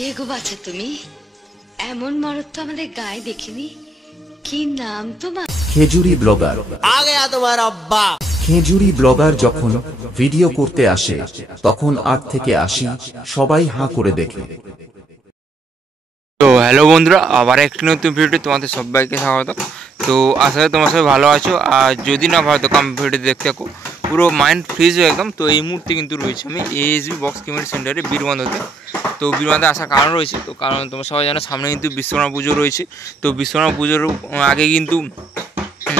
কে গো বাছা তুমি? এমন মরদ তো আমাদের গায়ে দেখিনি। কি নাম তোমার? খেজুরি ব্লগার। आ गया तुम्हारा अब्बा। খেজুরি ব্লগার যখন ভিডিও করতে আসে তখন 8 থেকে 80 সবাই হাঁ করে দেখে। তো হ্যালো বন্ধুরা, আবার একটি নতুন ভিডিওতে তোমাদের সবাইকে স্বাগত। তো আশা করি তোমার সবাই ভালো আছো, আর যদি না ভালো থাকো আমি ভিডিওটি দেখতে থাকো, পুরো মাইন্ড ফ্রিজ হয়ে একদম। তো এই মুহূর্তে কিন্তু রয়েছে আমি এএসবি বক্স কমিউনিটি সেন্টারে বীরবান্ধতে। তো বীরবান্ধে আসার কারণ রয়েছে, তো কারণ তোমরা সবাই জানো সামনে কিন্তু বিশ্বকর্মা পুজো রয়েছে। তো বিশ্বকর্মা পুজোর আগে কিন্তু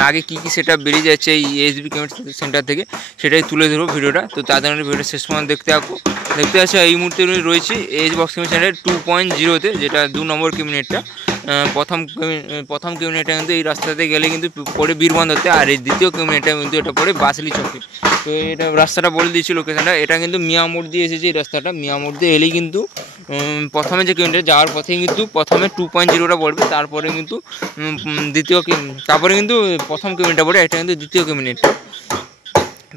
আগে কী সেটা বেরিয়ে যাচ্ছে এই এএসবি কমিউনিটি সেন্টার থেকে, সেটাই তুলে ধরবো ভিডিওটা। তো তার জন্য ভিডিওটা শেষ পর্যন্ত দেখতে পাচ্ছ এই মুহূর্তে রয়েছে এএস বক্স কমিউনিটি সেন্টার 2.0-তে, যেটা 2 নম্বর কমিউনিটিটা। প্রথম কমিউনিটিটা কিন্তু এই রাস্তাতে গেলে কিন্তু পড়ে বীরবান্ধতে, আর এই দ্বিতীয় কমিউনিটিটা কিন্তু এটা পড়ে বাসলি চকে। তো এটা রাস্তাটা বলে দিয়েছি লোকেশনটা, এটা কিন্তু মিয়া মোড় দিয়ে এসেছে এই রাস্তাটা। মিয়া মোড় দিয়ে এলেই কিন্তু প্রথমে যে কমিউনিটি যাওয়ার পথে কিন্তু প্রথমে 2.0টা পড়বে, তারপরে কিন্তু তারপরে কিন্তু প্রথম কমিউনিটিটা পড়ে, এটা কিন্তু দ্বিতীয় কমিউনিটি।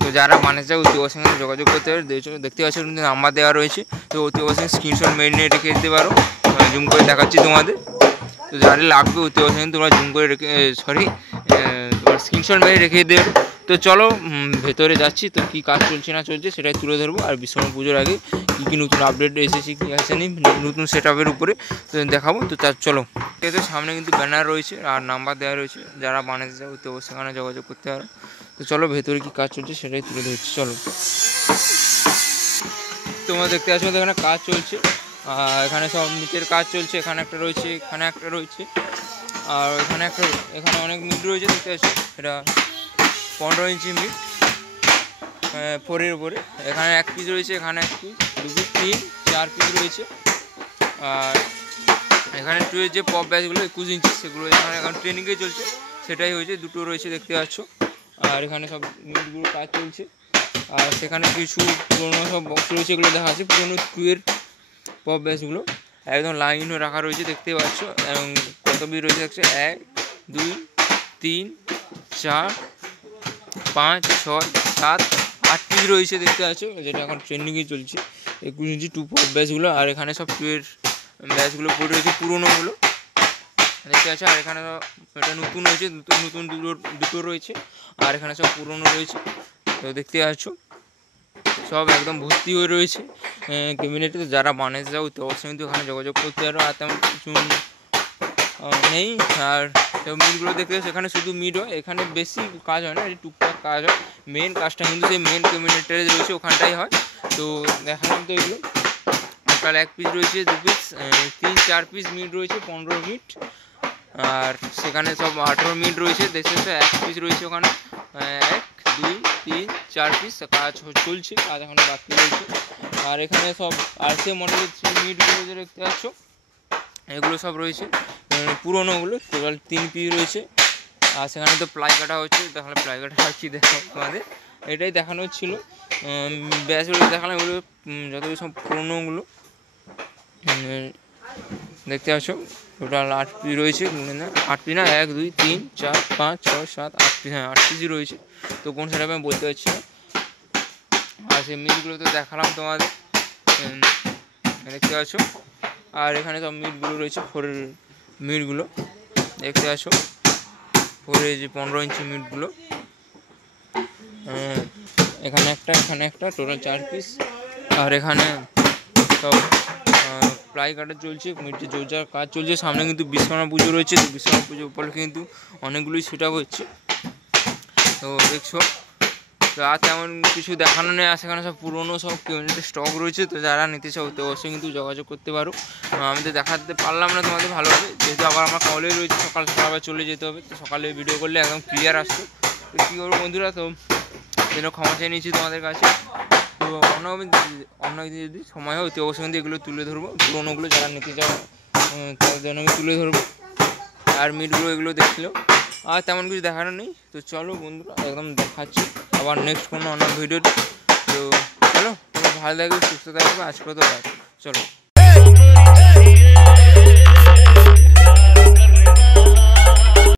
তো যারা মানুষ যায় অতি অবশ্যই যোগাযোগ করতে পারে। দেখতে পাচ্ছ কিন্তু নাম্বার দেওয়া রয়েছে, তো অতি অবশ্যই স্ক্রিনশট মেরে নিয়ে রেখে দিতে পারো। জুম করে দেখাচ্ছি তোমাদের। তো যারা লাগবে অতি অবশ্যই তোমরা জুম করে তোমার স্ক্রিনশট মেরে রেখে দেবে। তো চলো ভেতরে যাচ্ছি, তো কী কাজ চলছে না চলছে সেটাই তুলে ধরবো, আর বিশ্বকর্মা পুজোর আগে কী কী নতুন আপডেট এসেছে কী আসেনি নতুন সেট আপের উপরে তো দেখাবো। তো তার চলো, এতে সামনে কিন্তু ব্যানার রয়েছে আর নাম্বার দেওয়া রয়েছে, যারা বানাতে যাবে অতি অবশ্যই সেখানে যোগাযোগ করতে পারো। তো চলো ভেতরে কী কাজ চলছে সেটাই তুলে ধরছি, চলো। তোমরা দেখতে পাচ্ছ এখানে কাজ চলছে, আর এখানে সব নিচের কাজ চলছে। এখানে একটা রয়েছে, এখানে একটা রয়েছে, আর এখানে অনেক মিট রয়েছে। দেখতে পাচ্ছ এটা 15 ইঞ্চি মিট 4-এর উপরে। এখানে 1 পিস রয়েছে, এখানে 1 পিস, 2 পিস, 3, 4 পিস রয়েছে। আর এখানে 2-এর যে পপ ব্যাচগুলো 21 ইঞ্চি সেগুলো এখানে এখন ট্রেনিংয়ে চলছে, সেটাই হয়েছে, দুটো রয়েছে দেখতে পাচ্ছ। আর এখানে সব মিটগুলো কাজ চলছে, আর সেখানে কিছু পুরোনো সব বক্স রয়েছে, এগুলো দেখা যাচ্ছে পুরোনো 2-এর পপ ব্যাচগুলো একদম লাইনও রাখা রয়েছে দেখতে পাচ্ছ। এবং কত পিস রয়েছে দেখছো, 1, 2, 3, 4, 5, 6, 7, 8 পিস রয়েছে দেখতে পাচ্ছ, যেটা এখন ট্রেন্ডিংয়ে চলছে 21 ইঞ্চি 2 পপ ব্যাচগুলো। আর এখানে সব 2-এর ব্যাচগুলো পড়ে রয়েছে পুরোনোগুলো দেখতে পাচ্ছ। আর এখানে এটা নতুন রয়েছে, নতুন দুটো রয়েছে, আর এখানে সব পুরোনো রয়েছে। তো দেখতে পাচ্ছ সব একদম ভর্তি হয়ে রয়েছে কমিউনিটিতে। যারা বানাতে যাও তো অবশ্যই কিন্তু ওখানে যোগাযোগ করতে পারো, আর তেমন কিছু নেই। আর মিটগুলো দেখতে পাচ্ছ, এখানে শুধু মিট হয়, এখানে বেশি কাজ হয় না, টুকটাক কাজ হয়। মেন কাজটা কিন্তু সেই মেন কমিউনিটিতে রয়েছে ওখানটাই হয়। তো দেখালাম তো এগুলো। টোটাল 1 পিস রয়েছে, 2 পিস, 3, 4 পিস মিট রয়েছে, 15 মিট। আর সেখানে সব 18 মিট রয়েছে, দেখতে 1 পিস রয়েছে ওখানে, 1, 2, 3, 4 পিস কাজ চলছে, কাজ এখন বাকি রয়েছে। আর এখানে সব RCA মডেলের মিটগুলো যে দেখতে পাচ্ছ এগুলো সব রয়েছে পুরোনোগুলো, টোটাল 3 পিস রয়েছে। আর সেখানে তো প্লাই কাটা হচ্ছে, তাহলে প্লাই কাটা কি দেখো তোমাদের, এটাই দেখানো ছিল। ব্যাচগুলো দেখালাম, এগুলো যতগুলো সব পুরোনোগুলো দেখতে পাচ্ছ। টোটাল 8 পিস রয়েছে, 8 পিস না, 1, 2, 3, 4, 5, 6, 7, 8 পিস, হ্যাঁ 8 পিসই রয়েছে। তো কোন সেটা আমি বলতে পারছি না। আর সেই মিটগুলো তো দেখালাম তোমাদের দেখতে পাচ্ছ। আর এখানে সব মিটগুলো রয়েছে 4-এর মিটগুলো দেখতে পাচ্ছ, 4-এর যে 15 ইঞ্চি মিটগুলো, এখানে একটা টোটাল 4 পিস। আর এখানে সব প্লাই কাটা চলছে, মিটে জোরজার কাজ চলছে। সামনে কিন্তু বিশ্বকর্মা পুজো রয়েছে, তো বিশ্বকর্মা পুজো উপলক্ষে কিন্তু অনেকগুলোই সেট আপ হচ্ছে, তো দেখছো। তো আর তেমন কিছু দেখানো নেই, আর সেখানে সব পুরোনো সব কমিউনিটি স্টক রয়েছে। তো যারা নিতে চাও তো অবশ্যই কিন্তু যোগাযোগ করতে পারো। আমি তো দেখাতে পারলাম না তোমাদের ভালোভাবে, যেহেতু আবার আমার কলেজ রয়েছে, সকাল আবার চলে যেতে হবে। তো সকালে ভিডিও করলে একদম ক্লিয়ার আসতো। তো কী করবো বন্ধুরা, তো যেন ক্ষমা চেয়ে নিয়েছি তোমাদের কাছে। তো অন্য যদি সময় হয় তো অবশ্যই কিন্তু এগুলো তুলে ধরবো, পুরোনোগুলো যারা নিতে চাও তাদের জন্য আমি তুলে ধরবো। আর মিটগুলো এগুলো দেখলো, আর তেমন কিছু দেখানো নেই। তো চলো বন্ধুরা একদম দেখাচ্ছি আবার নেক্সট কোনো অন্য ভিডিওতে। তো চলো তোমরা ভালো থাকবে, সুস্থ থাকবে, আজকে তো চলো।